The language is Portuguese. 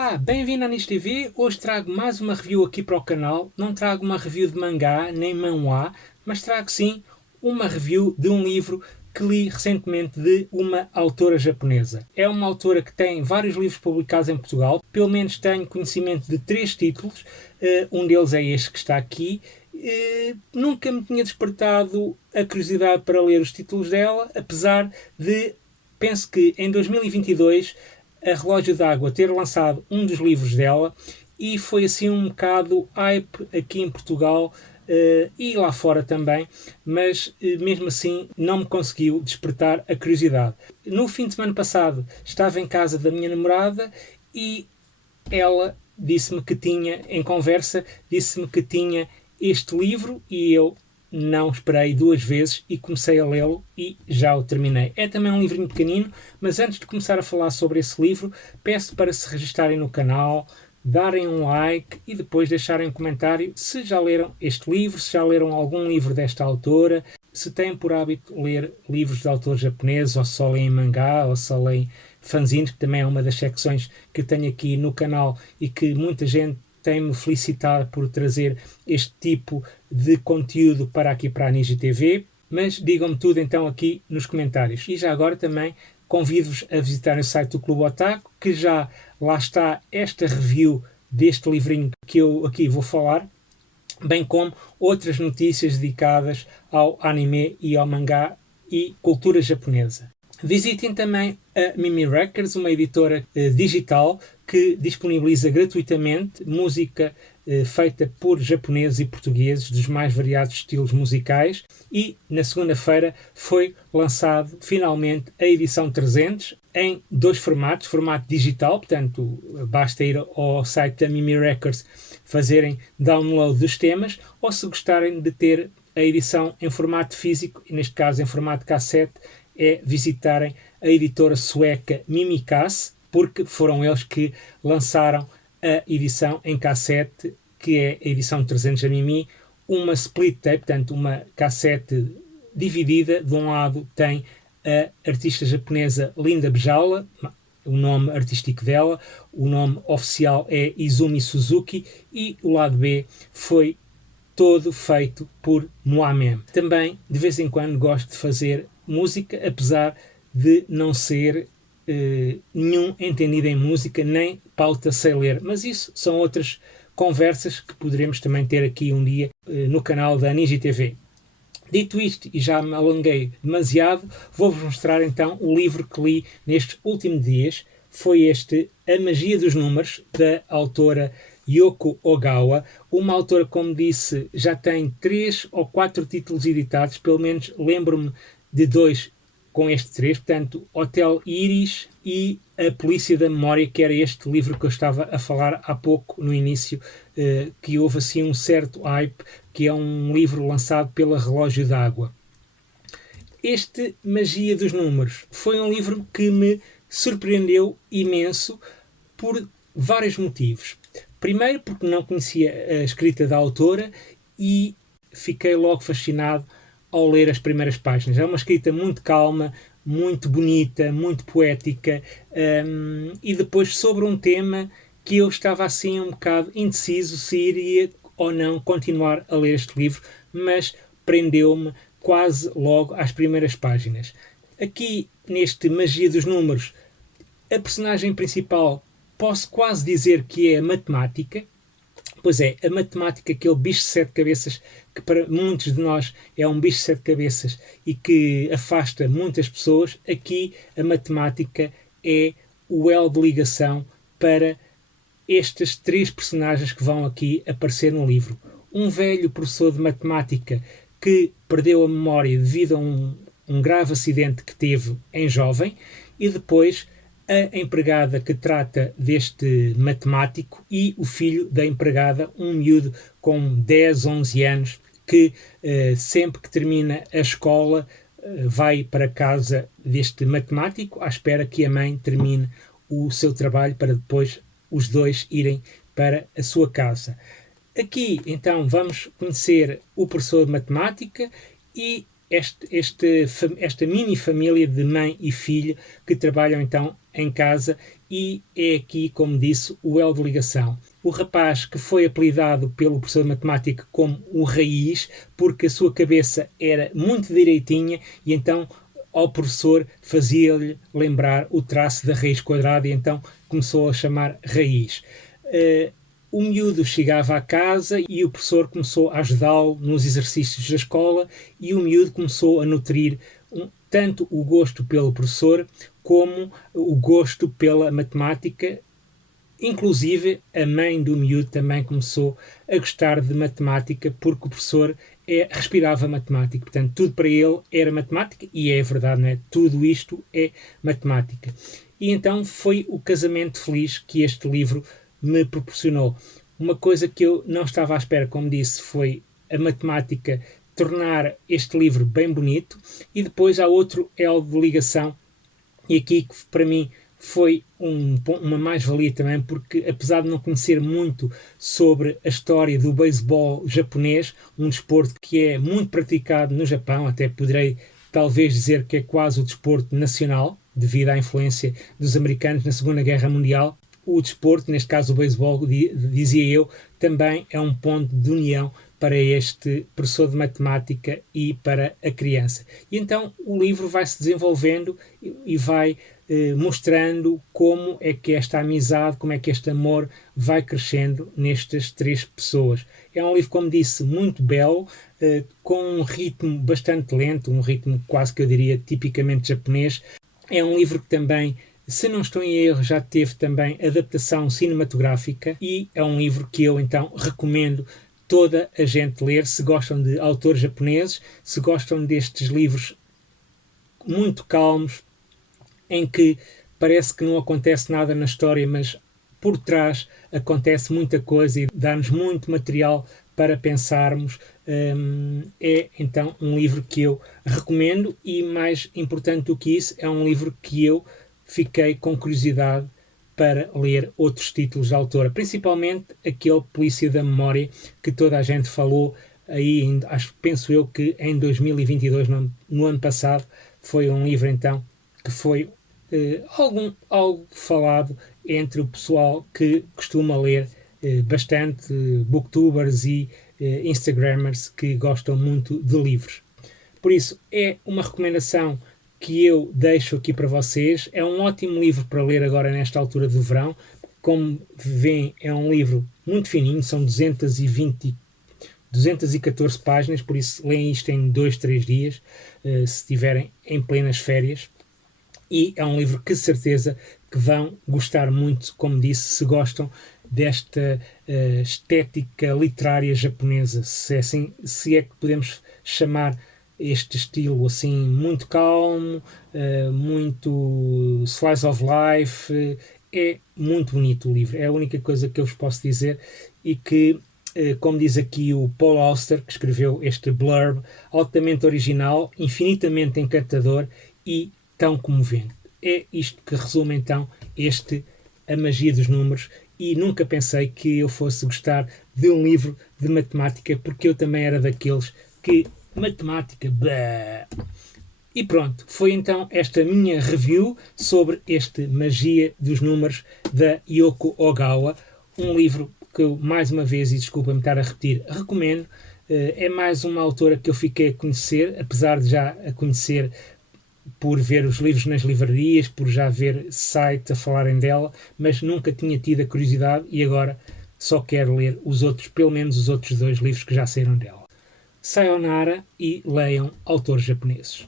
Olá, bem-vindo à Nish TV. Hoje trago mais uma review aqui para o canal. Não trago uma review de mangá nem manhwa, mas trago sim uma review de um livro que li recentemente de uma autora japonesa. É uma autora que tem vários livros publicados em Portugal, pelo menos tenho conhecimento de 3 títulos, um deles é este que está aqui. Nunca me tinha despertado a curiosidade para ler os títulos dela, apesar de, penso que em 2022, a Relógio d'Água ter lançado um dos livros dela e foi assim um bocado hype aqui em Portugal e lá fora também, mas mesmo assim não me conseguiu despertar a curiosidade. No fim de semana passado estava em casa da minha namorada e ela disse-me que tinha, em conversa, disse-me que tinha este livro e eu não esperei 2 vezes e comecei a lê-lo e já o terminei. É também um livrinho pequenino, mas antes de começar a falar sobre esse livro, peço para se registarem no canal, darem um like e depois deixarem um comentário se já leram este livro, se já leram algum livro desta autora, se têm por hábito ler livros de autores japoneses, ou só leem mangá, ou só leem fanzines, que também é uma das secções que eu tenho aqui no canal e que muita gente tem-me felicitado por trazer este tipo de conteúdo para aqui para a Nish TV, mas digam-me tudo então aqui nos comentários. E já agora também convido-vos a visitar o site do Clube Otaku, que já lá está esta review deste livrinho que eu aqui vou falar, bem como outras notícias dedicadas ao anime e ao mangá e cultura japonesa. Visitem também a Mimi Records, uma editora digital que disponibiliza gratuitamente música feita por japoneses e portugueses dos mais variados estilos musicais, e na segunda-feira foi lançado finalmente a edição 300 em 2 formatos, formato digital, portanto basta ir ao site da Mimi Records fazerem download dos temas, ou se gostarem de ter a edição em formato físico, e neste caso em formato cassete, é visitarem a editora sueca Mimikase, porque foram eles que lançaram a edição em cassete, que é a edição 300 da Mimi, uma split tape, portanto uma cassete dividida. De um lado tem a artista japonesa Linda Bjaula, o nome artístico dela, o nome oficial é Izumi Suzuki, e o lado B foi todo feito por Moamem. Também, de vez em quando, gosto de fazer música, apesar de não ser nenhum entendido em música, nem pauta sei ler. Mas isso são outras conversas que poderemos também ter aqui um dia no canal da Nish TV. Dito isto, e já me alonguei demasiado, vou-vos mostrar então o livro que li nestes últimos dias. Foi este A Magia dos Números, da autora Yoko Ogawa, uma autora, como disse, já tem 3 ou 4 títulos editados, pelo menos lembro-me de 2 com este 3, portanto, Hotel Iris e A Polícia da Memória, que era este livro que eu estava a falar há pouco, no início, que houve assim um certo hype, que é um livro lançado pela Relógio d'Água. Este Magia dos Números foi um livro que me surpreendeu imenso por vários motivos. Primeiro, porque não conhecia a escrita da autora e fiquei logo fascinado ao ler as primeiras páginas. É uma escrita muito calma, muito bonita, muito poética, e depois sobre um tema que eu estava assim um bocado indeciso se iria ou não continuar a ler este livro, mas prendeu-me quase logo às primeiras páginas. Aqui, neste Magia dos Números, a personagem principal posso quase dizer que é a matemática. Pois é, a matemática, aquele bicho de 7 cabeças, que para muitos de nós é um bicho de 7 cabeças e que afasta muitas pessoas. Aqui a matemática é o elo de ligação para estas 3 personagens que vão aqui aparecer no livro. Um velho professor de matemática que perdeu a memória devido a um grave acidente que teve em jovem, e depois a empregada que trata deste matemático e o filho da empregada, um miúdo com 10, 11 anos, que sempre que termina a escola vai para casa deste matemático à espera que a mãe termine o seu trabalho para depois os dois irem para a sua casa. Aqui, então, vamos conhecer o professor de matemática e esta mini família de mãe e filho que trabalham então em casa, e é aqui, como disse, o elo de ligação. O rapaz que foi apelidado pelo professor de matemática como o Raiz, porque a sua cabeça era muito direitinha e então ao professor fazia-lhe lembrar o traço da raiz quadrada e então começou a chamar Raiz. O miúdo chegava à casa e o professor começou a ajudá-lo nos exercícios da escola, e o miúdo começou a nutrir tanto o gosto pelo professor como o gosto pela matemática. Inclusive, a mãe do miúdo também começou a gostar de matemática, porque o professor respirava matemática. Portanto, tudo para ele era matemática, e é verdade, não é? Tudo isto é matemática. E então foi o casamento feliz que este livro me proporcionou. Uma coisa que eu não estava à espera, como disse, foi a matemática tornar este livro bem bonito, e depois há outro elo de ligação, e aqui que para mim foi uma mais-valia também, porque apesar de não conhecer muito sobre a história do beisebol japonês, um desporto que é muito praticado no Japão, até poderei talvez dizer que é quase o desporto nacional, devido à influência dos americanos na Segunda Guerra Mundial, o desporto, neste caso o beisebol, dizia eu, também é um ponto de união para este professor de matemática e para a criança. E então o livro vai se desenvolvendo e vai mostrando como é que esta amizade, como é que este amor vai crescendo nestas três pessoas. É um livro, como disse, muito belo, com um ritmo bastante lento, um ritmo quase que eu diria tipicamente japonês. É um livro que também, se não estou em erro, já teve também adaptação cinematográfica, e é um livro que eu então recomendo toda a gente ler, se gostam de autores japoneses, se gostam destes livros muito calmos, em que parece que não acontece nada na história, mas por trás acontece muita coisa e dá-nos muito material para pensarmos. É então um livro que eu recomendo, e mais importante do que isso, é um livro que eu fiquei com curiosidade para ler outros títulos da autora, principalmente aquele Polícia da Memória, que toda a gente falou aí, penso eu que em 2022, no ano passado, foi um livro então que foi algo falado entre o pessoal que costuma ler bastante, booktubers e instagrammers que gostam muito de livros. Por isso, é uma recomendação que eu deixo aqui para vocês. É um ótimo livro para ler agora nesta altura do verão. Como veem, é um livro muito fininho, são 214 páginas, por isso leem isto em 2-3 dias, se estiverem em plenas férias. E é um livro que certeza que vão gostar muito, como disse, se gostam desta estética literária japonesa, se é que podemos chamar este estilo assim, muito calmo, muito slice of life. É muito bonito o livro, é a única coisa que eu vos posso dizer, e que, como diz aqui o Paul Auster, que escreveu este blurb, altamente original, infinitamente encantador e tão comovente. É isto que resume então A Magia dos Números, e nunca pensei que eu fosse gostar de um livro de matemática, porque eu também era daqueles que matemática, blá. E pronto, foi então esta minha review sobre este Magia dos Números da Yoko Ogawa, um livro que eu, mais uma vez, e desculpa-me estar a repetir, recomendo. É mais uma autora que eu fiquei a conhecer, apesar de já a conhecer por ver os livros nas livrarias, por já ver sites a falarem dela, mas nunca tinha tido a curiosidade, e agora só quero ler os outros, pelo menos os outros 2 livros que já saíram dela. Sayonara, e leiam autores japoneses.